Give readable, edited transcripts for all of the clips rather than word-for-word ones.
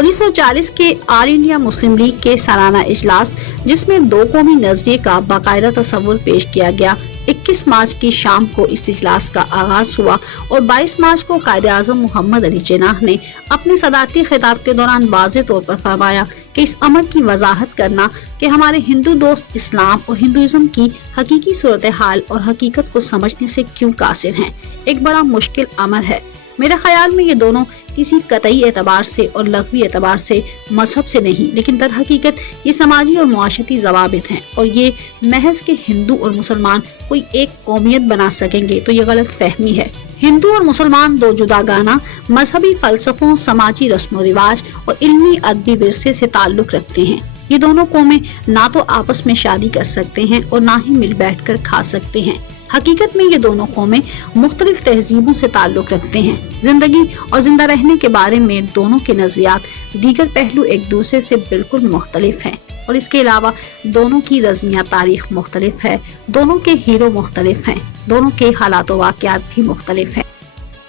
1940 کے آل India Muslim league کے سالانہ اجلاس، جس میں دو قومی نظریے کا باقاعدہ تصور پیش کیا گیا، 21 مارچ کی شام کو اس اجلاس کا آغاز ہوا اور 22 مارچ کو قائد اعظم محمد علی جناح نے اپنے صدارتی خطاب کے دوران واضح طور پر فرمایا کہ اس امر کی وضاحت کرنا کہ ہمارے ہندو دوست اسلام اور ہندوازم کی حقیقی صورتحال اور حقیقت کو سمجھنے سے کیوں قاصر ہیں، ایک بڑا مشکل امر ہے۔ میرے خیال میں یہ دونوں کسی قطعی اعتبار سے اور لغوی اعتبار سے مذہب سے نہیں، لیکن در حقیقت یہ سماجی اور معاشرتی ضوابط ہیں، اور یہ محض کہ ہندو اور مسلمان کوئی ایک قومیت بنا سکیں گے تو یہ غلط فہمی ہے۔ ہندو اور مسلمان دو جداگانہ مذہبی فلسفوں، سماجی رسم و رواج اور علمی ادبی ورثے سے تعلق رکھتے ہیں۔ یہ دونوں قومیں نہ تو آپس میں شادی کر سکتے ہیں اور نہ ہی مل بیٹھ کر کھا سکتے ہیں۔ حقیقت میں یہ دونوں قومیں مختلف تہذیبوں سے تعلق رکھتے ہیں۔ زندگی اور زندہ رہنے کے بارے میں دونوں کے نظریات، دیگر پہلو ایک دوسرے سے بالکل مختلف ہیں، اور اس کے علاوہ دونوں کی رزمیہ تاریخ مختلف ہے، دونوں کے ہیرو مختلف ہیں، دونوں کے حالات و واقعات بھی مختلف ہیں،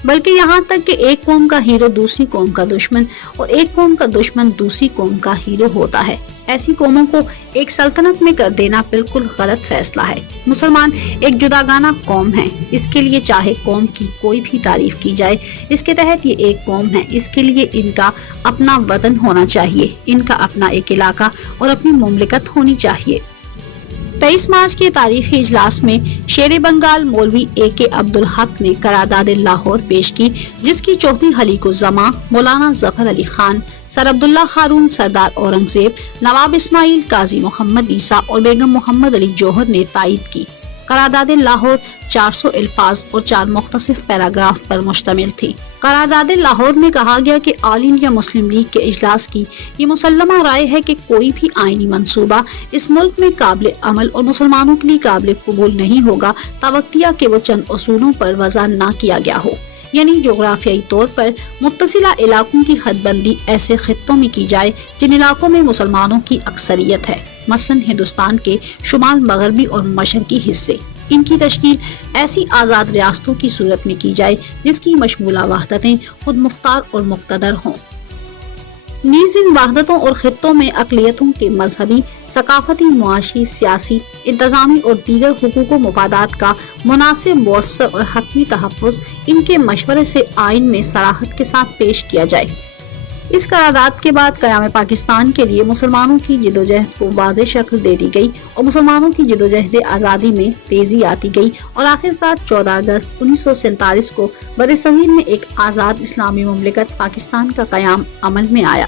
بلکہ یہاں تک کہ ایک قوم کا ہیرو دوسری قوم کا دشمن اور ایک قوم کا دشمن دوسری قوم کا ہیرو ہوتا ہے۔ ایسی قوموں کو ایک سلطنت میں کر دینا بالکل غلط فیصلہ ہے۔ مسلمان ایک جداگانہ قوم ہے، اس کے لیے چاہے قوم کی کوئی بھی تعریف کی جائے، اس کے تحت یہ ایک قوم ہے، اس کے لیے ان کا اپنا وطن ہونا چاہیے، ان کا اپنا ایک علاقہ اور اپنی مملکت ہونی چاہیے۔ 23 مارچ کے تاریخی اجلاس میں شیر بنگال مولوی A.K. عبدالحق نے قرارداد لاہور پیش کی، جس کی چوتھی خلیق الزماں مولانا ظفر علی خان، سر عبداللہ ہارون، سردار اورنگزیب، نواب اسماعیل، قاضی محمد عیسیٰ اور بیگم محمد علی جوہر نے تائید کی۔ قرارداد لاہور 400 الفاظ اور 4 مختصر پیراگراف پر مشتمل تھی۔ قرارداد لاہور میں کہا گیا کہ آل انڈیا مسلم لیگ کے اجلاس کی یہ مسلمہ رائے ہے کہ کوئی بھی آئینی منصوبہ اس ملک میں قابل عمل اور مسلمانوں کے لیے قابل قبول نہیں ہوگا تاوقتیہ کہ وہ چند اصولوں پر وضع نہ کیا گیا ہو، یعنی جغرافیائی طور پر متصلہ علاقوں کی حد بندی ایسے خطوں میں کی جائے جن علاقوں میں مسلمانوں کی اکثریت ہے، مثلا ہندوستان کے شمال مغربی اور مشرقی حصے۔ ان کی تشکیل ایسی آزاد ریاستوں کی صورت میں کی جائے جس کی مشمولہ وحدتیں خود مختار اور مقتدر ہوں، نیز ان وحدتوں اور خطوں میں اقلیتوں کے مذہبی، ثقافتی، معاشی، سیاسی، انتظامی اور دیگر حقوق و مفادات کا مناسب، مؤثر اور حتمی تحفظ ان کے مشورے سے آئین میں صراحت کے ساتھ پیش کیا جائے۔ اس قرارداد کے بعد قیام پاکستان کے لیے مسلمانوں کی جدوجہد کو واضح شکل دے دی گئی اور مسلمانوں کی جدوجہد آزادی میں تیزی آتی گئی، اور آخرکار 14 اگست 1947 کو برصغیر میں ایک آزاد اسلامی مملکت پاکستان کا قیام عمل میں آیا۔